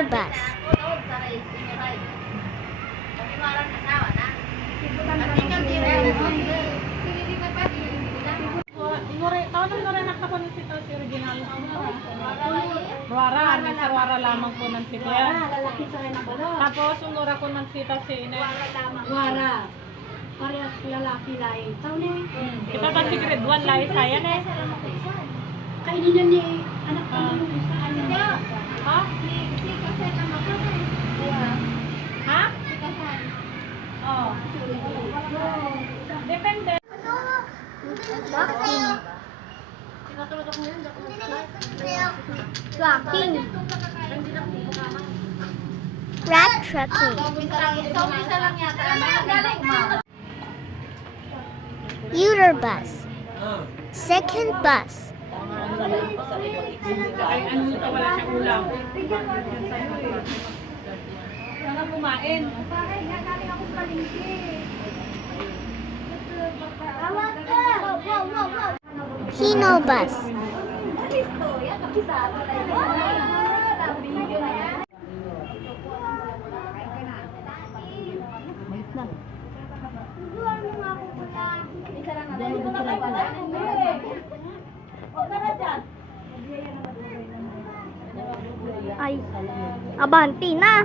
Commuter bus. Ruara, may sarwara lamang po ng sita yan. Lalaki sa rin ang balot. Tapos, unura ko ng sita si Ine. Wara. Parehas lalaki lain. Taon eh. Kita ta si grade 1 lahi sayan eh. Kainin na ni anak ko Ah. yung isa. Ano niya? Ha? Ha? Oh. Depende. Trucking. Rat trucking. Commuter bus. Second bus. Ay, ano ito, wala siyang ulam. Sana kumain. Hino bus. Ay, abanti na.